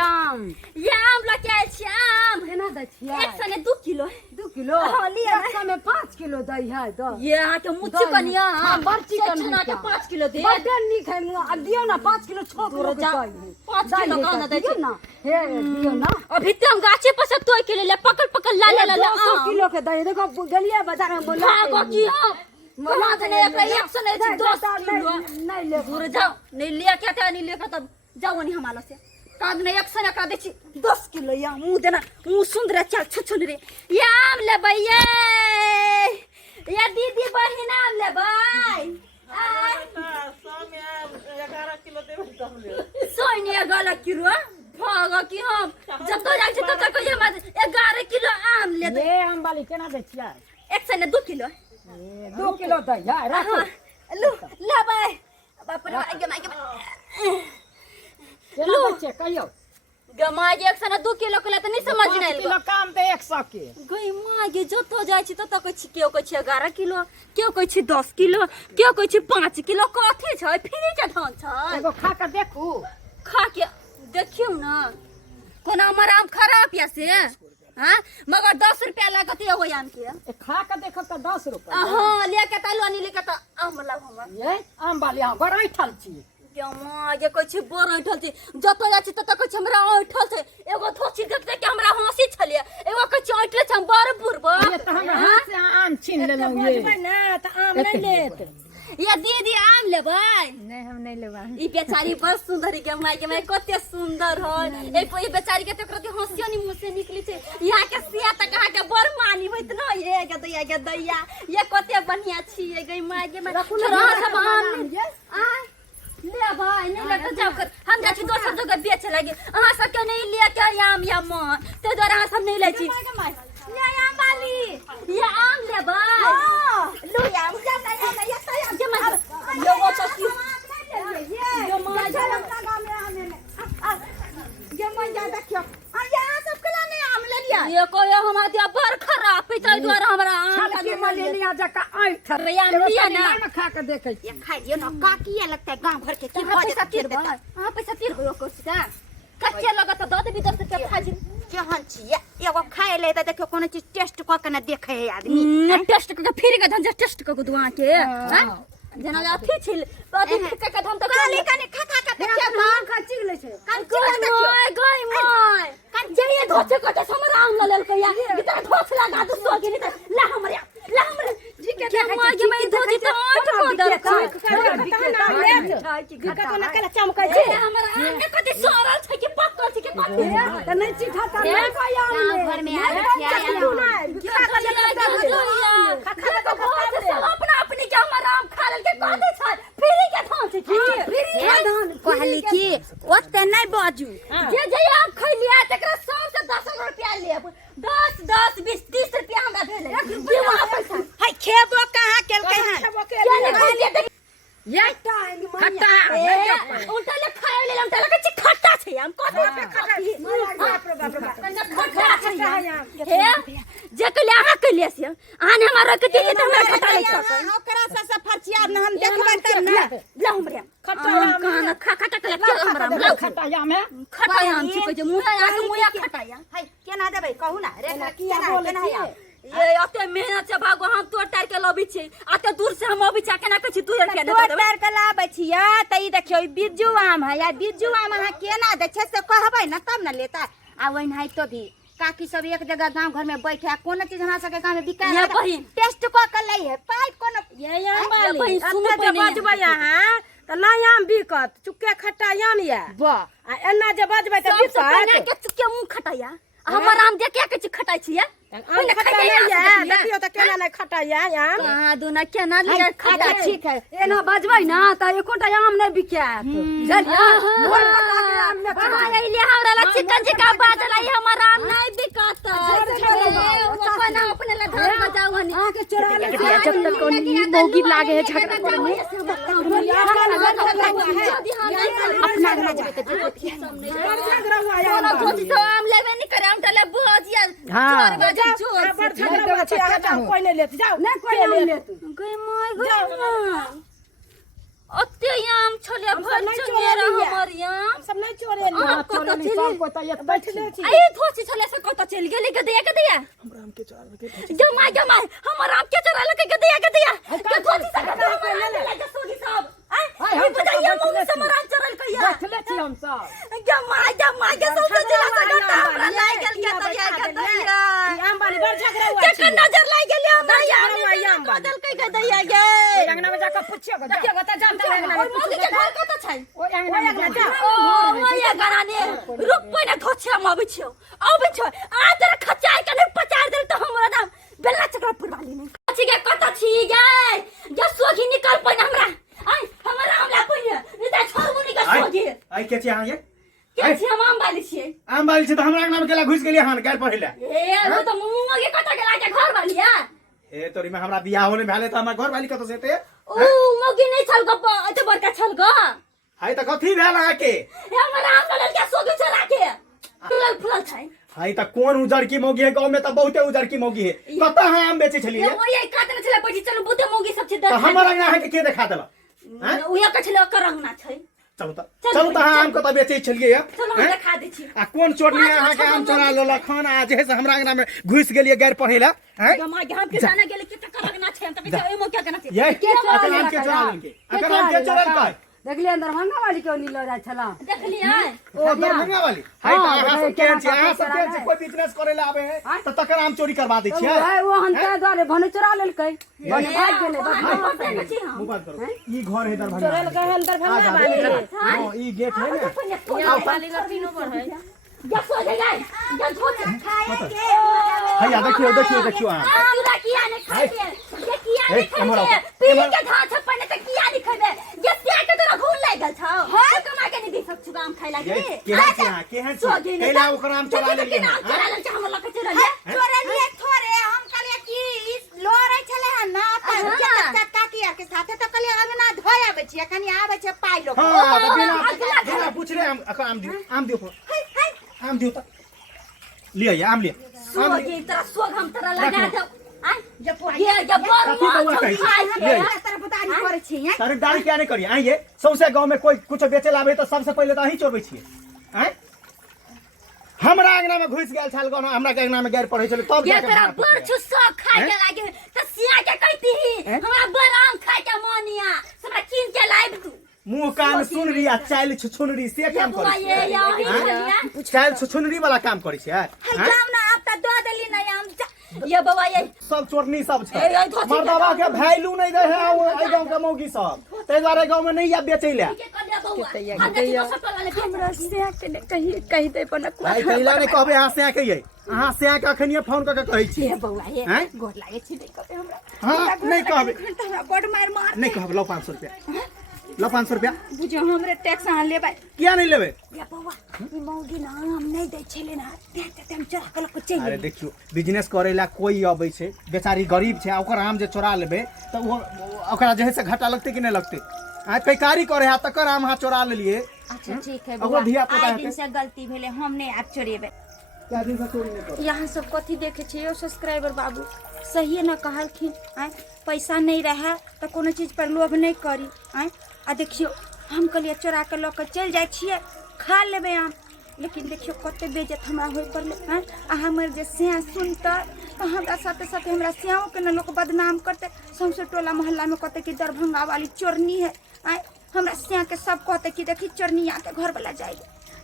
आम ये आम लेके आयल छी आम केना दै छियै 102 किलो 2 किलो हाँ, लिअ ने। 100 में 5 किलो दै है तो ये आके मुच्ची कनिया हां बड़ चिकन छना के 5 किलो दे बड़ नीक है आ दियो ना 5 किलो 6 किलो के जा, दै 5 किलो कहना दै दियो छी। ना हे दियो ना अभी तो हम गाछे पर से तोड़ के ले ले पकड़ पकड़ ला ला ला 200 किलो के दै देखो गलिया बाजार में बोला भागो की हम मोला ने एकरा 100 नहीं 10 किलो नहीं ले दूर जाओ नहीं लिया क्या था नहीं लेकर तब जाओ नहीं हमारा से काद ने 100 एकरा दे छी 10 किलो या मुंह देना मुंह सुंदर चल छछन रे ये आम ले भैया ये दीदी बहिन आम ले भाई सोनी 11 किलो भागो की हम जब तो जाय छी तब तक ये 11 किलो आम ले दे ये आम वाली केना दै छियै 102 किलो 2 किलो दै है राखो लो ला भाई बाप रे आगे केना दै छियै कहियो गमा के 102 किलो के त नहीं समझ नहीं किलो काम दे 100 के गई माँ के जतो जाय छी तत कहै छी केओ कहै छी 11 किलो केओ कहै छी 10 किलो केओ कहै छी 5 किलो कथि छै फ्री के धान छै एगो खा के देखू खा के देखियो ना कोना हमर आम खराब या से हां मगर 10 रुपया लागत एगो आम के खा के देखब त 10 रुपया हां लेके त लोनी लेके त आम लाग हमर ये आम वाली हां बड़ ऐठल छी गमा के कहै छी बड़ ऐठल छी जतो जाय छी तत कहै छी हमरा ऐठल छै एगो थोची देख देख के हमरा हंसी छलिए एगो कहै छी ऐठले छ हम बड़ बुरबा ये त हमरा हाथ से आम छीन लेलौ ये ना त आम नहीं लेत ये दीदी आम लेबै नहीं हम नहीं लेबा ई बेचारी बड़ सुंदर के माय कते सुंदर है ए बेचारी के तकरती हंसियो नि मुंह से निकली छै यहाँ के सिया त कहा के बड़ मानी होइत न ये के दैया ये कते बढ़िया छी ये गई माय के मैं छोरा सब आम आ ले भाई नहीं ले तो जाओ कर हम जा छी दोसर जगह बेच लगे अहां सब के नहीं ले के आम या मन ते द्वारा हम सब नहीं ले छी ये आम वाली ये आम ले भाई लो आम जाता ये के मैं ये वो तो ये मां जा गांव में आने ये मन जा देखियो आ यहां सब के लाने आम ले लिया ये कोई हमरा दिया बड़ खराब पिता द्वारा हमरा आम के ले लिया जका ऐठ आम लिया ना खा के देखे ये खाइए ना का किया लगता है गांव घर के की पैसा तीर देता हां पैसा तीर हो कोसिका कच्चे लगत दो दे भीतर से के खाजी केहन छी एगो खाए ले त देखियो कोनो चीज टेस्ट क के ना देखे है आदमी टेस्ट क के फिर के धन टेस्ट क के दुआ के हां जना जा थी छिल अथी के धन त काली कानी खा खा के देखियो कान खा चिग ले छै कान चिग देखियो गई माय कान जइए धोचे कटे समर आम ल लेल कया भीतर धोच लगा दू सो के नहीं ला हमरे जी के देखे माय के मैं धोची त आठ को दर का ना कला चमकै छै हमरा आम के कते सरल छै कि पक्कल छै कि पक्की त नहीं चिठा त नहीं कोई आम गांव घर में आके अपना अपनी के हमरा आम खा लेल के कहै छै फ्री के धान छै फ्री धान कहली की ओते नहीं बाजू जे जे आम खैलिया तकरा 100 से 10 रुपया लेब 10 10 20 30 रुपया हमरा भेले पैसा हाय खेबो कहां केलकै हन ये खट्टा उल्टा ले खाए ले उल्टा लगे छी खट्टा छै हम कथि पे खट्टा छै हे जे के ले अहाँ के ले से आने हमरा के दिए त हमरा खट्टा ले छै ओकरा से फरचिया न हम देखबै तब ना ला हमरे खट्टा खा खट्टा के हमरा खट्टा या में खट्टा आम छी जे मुंह आके मुंह खट्टा या हाय केना देबै कहू ना रे केना है ये अते मेहनत से भागो हम तोड़ टार के लबी छी अते दूर से हम अभी केना कहै छी तू केना तोड़ टार के लाबै छिया त ई देखियो बिज्जू आम है या बिज्जू आम अहाँ केना दै छै से कहबै ना तब ना लेता आ वइन है तो भी काकी सब एक जगह गांव घर में बैठे कोनो चीज हमरा सब के गांव में बिकाय है टेस्ट क के लै है पाइप कोनो ये आम वाली सुनो जे बजबै अहाँ त ला आम बिकत चुक्के खट्टा आम या वाह आ एना जे बजबै त बिकत के चुक्के मुंह खटाया हमर आम देख के किछ खटाई छियै आम खट्टा नहीं है देखियो त केना नहीं खट्टा या आम हां दोना केना लिया खट्टा ठीक है एना बजबै ना त एकोटा आम नहीं बिकात बुझलियै मोर पटा के आम में हां इले हमरा ला चिकन जी का बाजला ई हमर आम नहीं बिकात अपना अपने ला धर बजाऊ हनी आ के चोरा ले जब तक कोनी मोगी लागे है झगड़ा करने अपना घर जेबे त जो आम लेबे नहीं करे हम तले बुझिया चोर बजा चोर बड़ झगड़ा छै आ कोई नहीं लेत जाओ नहीं कोई नहीं लेत गई माय गई ओते आम छोले हम सब भर नहीं चंगेरा चोरेलिए। हमर आम हम सब नहीं चोरे लिए आप कत चली बैठले छी आई धोसी छोले से कत चल गेली गदिया हमरा आम के चोरा के जमाई हमर आम के चोरा लके गदिया के धोसी से का कोई ले ले। लगे सोगी सब आई हाय, हम हम सब बताइए बैठले मुंह से छी। मरान चरल कहिया बैठले छी हम सब जमाई के सब से जिला से गटा हमरा लाग गेल के तरिया के दैया आम वाली बड़ झगड़ा हुआ के कन्ना जर लाग गेल हमरा यार आम वाली। बदल के दैया गे अंगना में जाकर पूछियो देखियो गता जानता अंगना में मोदी के घर कत छै ओ अंगना जा ओ ये गराने रुक पहिने धोछिया में आबै छै आ तेरे खचाय के नहीं पचार देल त हमरा नाम बेला चक्रा पुरवाली नहीं छी गे कत छी गे जे सोगी निकल पहिने हमरा आई हमरा हमला पहिने नहीं त छोरमुनी के सोगी आई के छी अहाँ ये के छी हम आम वाली छी आम बाली से तो हमरा नाम केला घुस गेलिए हन गार पहिले ए वो तो मुंह के कत गेला के घर वाली है ए तोरी में हमरा बियाह होने भेले त हमरा घर वाली कत से ते ओ मोगी नहीं छल ग एते बड़का छल ग हाय त कथी भेल अहाँ के हमरा आम वाली के सोगी चला के फुलल छै हाय त कोन उजर की मौगी है गांव में त बहुते उजर की मौगी है कत है आम बेचे छलिए ये ये काटले छले पछी चलो बुते मोगी सब छै त हमर अंगना है के देखा देला उया के छले ओकर रंगना छै चलू त अहाँ आम कत बेचे छलिए चलो हम देखा दै छी आ कोन चोरनी अहाँ के आम चोरा लेला खान आ जे से हमरा अंगना में घुस गेलिए गार पहिले हैं जमा के हम के जाने गेले के तक रंगना छै त कहै ओइ मो क्या करना छै ये अकर आम के चोरा लेलके अकर आम के चोरा लेलकै देखलिए दरभंगा वाली क्यों नहीं लो जाय छला देखलियै ओ दरभंगा वाली हाय त अहाँ सब केहन छी अहाँ सब केहन छी कोई बिजनेस करे ला आबे है त तकर आम चोरी करवा दै छियै वो हंता द्वारे भने चोरा लेलकै भने भाग गेलै मोबाइल करो ई घर है दरभंगा चोरेल कहन दरभंगा वाली हां ई गेट है ना यहाँ वाली का तीनों पर है जा सो जाय जा धोत खाए के भैया देखियो अहाँ पूरा किया ने खाए के ये किया ए, ने खाए एम्हर के आउ। पी के धा छपने त किया ने खाबे ये त्या के तोरा घून लागल छौ हां कमा के नहीं दे सक छु आम खाइ लागे ये केहन छी अहाँ केहन छी कैला ओकर आम चोरा लेलिए चोरा लेल छ हमर लके चोरा ले चोरा लिए थोड़े हम कहलिए कि लोरे छले हन ना अपन के काकी आर के साथे तो कहलिए अंगना धोय आबै छी एखनी आबै छै पाइ लोग हां बिना पूछले आम दियो आम दियो त लिया ये आम लिया सोग ये तेरा सोग हम तेरा लगा दो आ ये बर तरह बतारी करे छी हैं सरदारी क्या नहीं करिए आइए सौसे गांव में कोई कुछ बेचे लाबे तो सबसे पहले तो अहीं चोरबै छियै हैं हमरा अंगना में घुस गेल छल गाना हमरा के अंगना में गैर पढ़े छल तब ये तेरा बर छुस्सा खाए के लागे त सिया के कहती ही हमरा बर आम खाए के मोनिया हमरा किन के लाइब तू मुंह कान सुन रिया चाइल छुछुनरी से काम बुआ करे ये या चाइल छुछुनरी वाला काम करे छै जाम ना आप त दो देली ना हम ये बाबा ये सब चोरनी सब छै ए, धोती मर्दावा के वैल्यू नहीं दे है ए गांव के मौगी सब तै दुआरे गांव में नहीं या बेचै ले के कर दे बउआ हम देखि तो सब वाले हमरा से के कहि दे पन भाई कहिला नहीं कहबे अहाँ से कहिए अहाँ से के अखनिए फोन क के कहै छी ये बउआ ये हैं गोर लागे छी नहीं कहबे हमरा हां नहीं कहबे हमरा बड मार मार नहीं कहबे लो 500 रुपया लो 500 रुपया बुझो हमरे टैक्स आन लेबै किया नहीं लेबे या बउआ ई मौगी ना हम नहीं दे छले ना ते हम चोरा के लक चल अरे देखियो बिजनेस करे ला कोई अबै छै बेचारी गरीब छै ओकर आम जे चोरा लेबे त ओकरा जे है से घाटा लगते कि नहीं लगते आ पैकारी करे हा तकर आम हा चोरा लेलिए अच्छा ठीक है ओकर बउआ धिया पुता आइ हेतै। दिन से गलती भेले हम नहीं आप चोरेबे क्या दिन से चोरी नहीं कर यहाँ सब कथी देखे छियै सब्सक्राइबर बाबू सही न कहलखिन आय पैसा नहीं रहे तो कोनो चीज पर लोभ नहीं करी आय आ देखियो हम कहलिए चोरा के लऽ के चल जाइ छियै खा लेबै आम लेकिन देखियो कते बेइज्जत हमरा होय पड़ले आय आ हमर जे सिया सुनते तो हमरा साथे साथे हमरा सियाओ के न लोग बदनाम करते सौंसे टोला मोहल्ला में कहते कि दरभंगा वाली चोरनी है आय हमरा सिया के सब कहते कि देखी चोरनिया के घर वाला जाए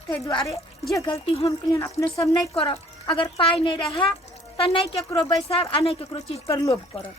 ताहि दुआरे जे गलती हम केलियन अपने सब नहीं करब अगर पाई नहीं रहे तो नहीं केकरो बैसाब आ नहीं केकरो चीज पर लोभ करब।